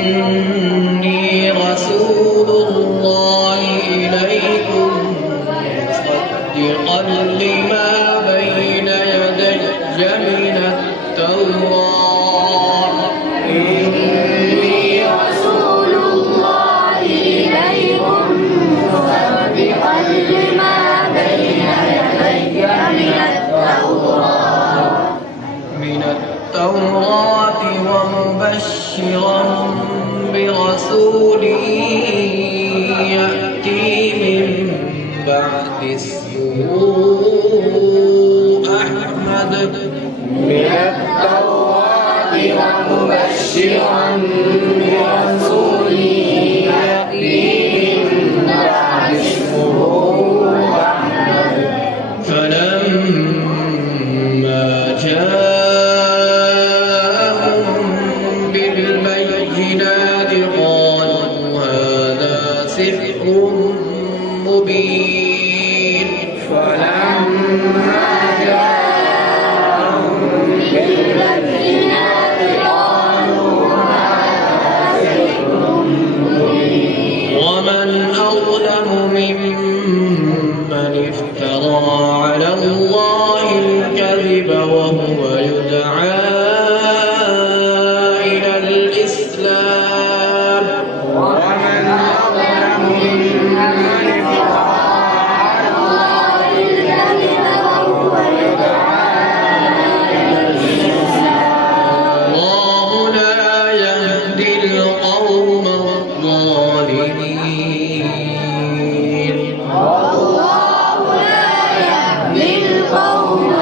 إني رسول الله إليكم مصدقا لما بين يدي من التوراة إني رسول الله إليكم مصدقا لما بين يدي من التوراة ومبشرا برسول يأتي من بعد اسمه أحمد من التوراة ومبشرا برسول يأتي من بعد اسمه أحمد فلما جاءهم بالبينات قالوا هذا سحر مبين فلما جاءهم بالبينات قالوا هذا سحر مبين ومن أظلم ممن افترى على الله الكذب وهو يدعى إلى الإسلام ومن أظلم ممن افترى على الله الكذب وهو يدعى إلى الإسلام الله لا يهدي القوم الظالمين والله لا يهدي القوم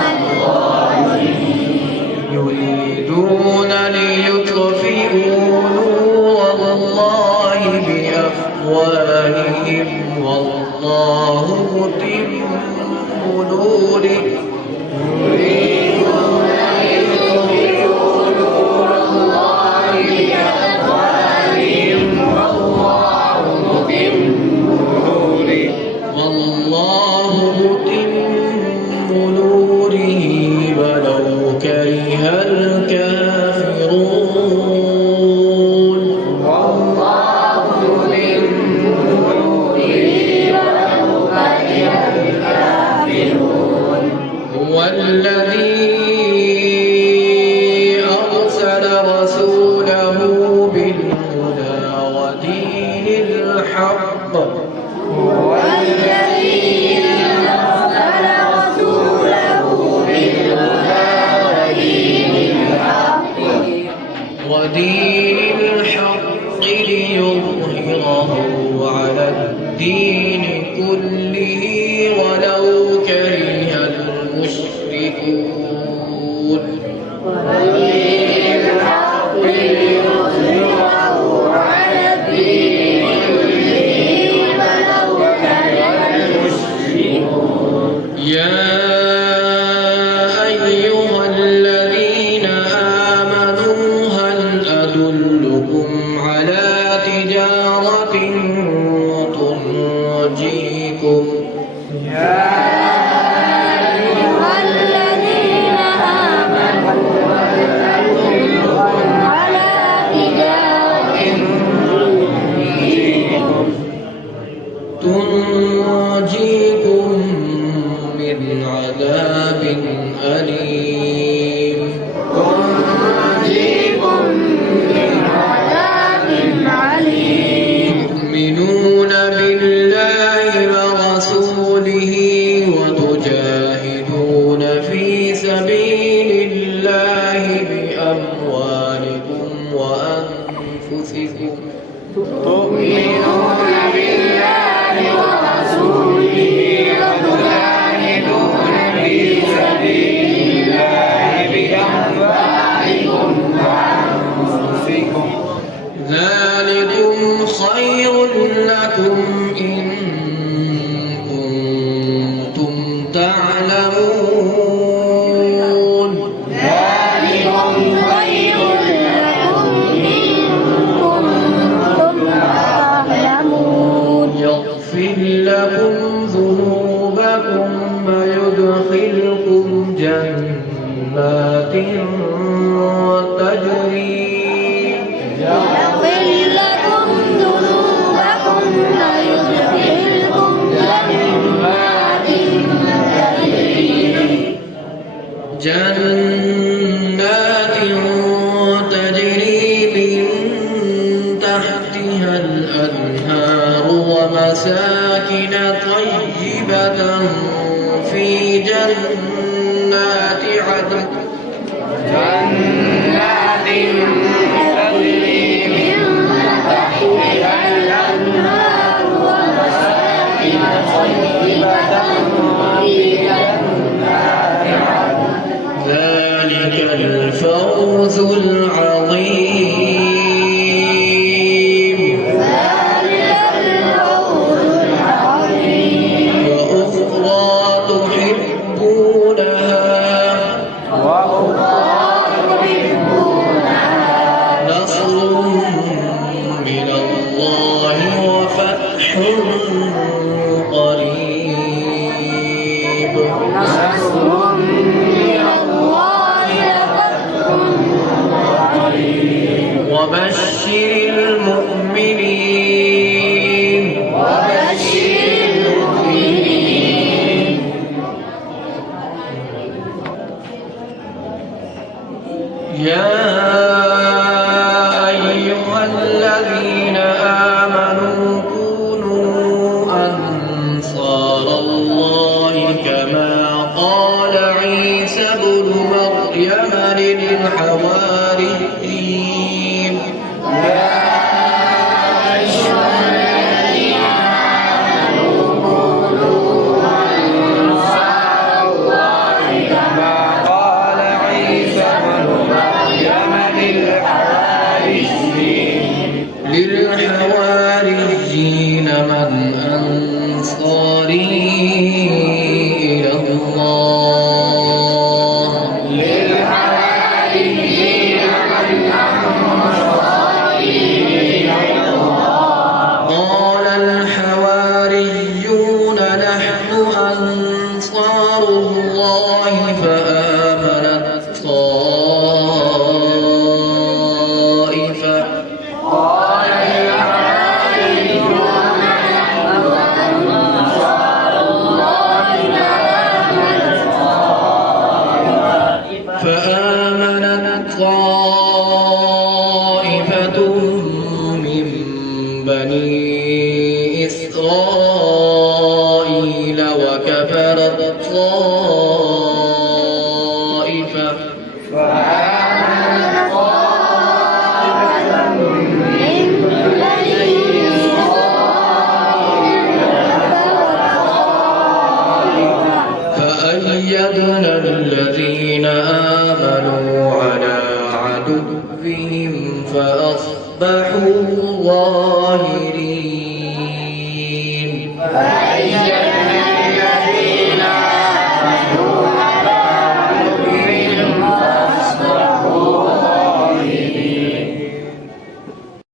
الظالمين يريدون ليطفئوا نور الله بأفواههم والله متم نوره يريدون ليطفئوا نور الله بأفواههم والله متم نوره والله متم نوره ولو كره الكافرون والله متم نوره ولو كره الكافرون هو الذي أرسل رسوله بالهدى ودين الحق هو الذي أرسل رسوله بالهدى ودين الحق ليظهره على الدين كله ولو كره المشركون ودين الحق ليظهره على الدين كله ولو كره المشركون يا أيها الذين آمنوا هل أدلكم على تجارة تنجيكم يا أيها الذين آمنوا هل أدلكم على تجارة تنجيكم من عذاب أليم تنجيكم من عذاب عليم تؤمنون بالله ورسوله وتجاهدون في سبيل الله بأموالكم وأنفسكم تؤمنون بالله ورسوله وتجاهدون في سبيل الله بأموالكم وأنفسكم ذلكم خير لكم إن كنتم تعلمون ذلكم خير لكم إن كنتم تعلمون يغفر لكم ذنوبكم ويدخلكم جنات تجري يغفر الأنهار ومساكن طيبة في جنات عدن تجري من تحتها الأنهار ومساكن طيبة في جنات عدن ذلك الفوز العظيم وأخرى تحبونها نصر من الله وفتح قريب وبشر المؤمنين يا أيها الذين آمنوا كونوا أنصار الله كما قال عيسى ابن مريم للحواريين للحواريين من أنصاري إلى الله قال الحواريون نحن أنصار الله فآمنت طائفة من بني إسرائيل وكفرت طائفة فأيدنا الذين آمنوا على عدوهم فأصبحوا ظاهرين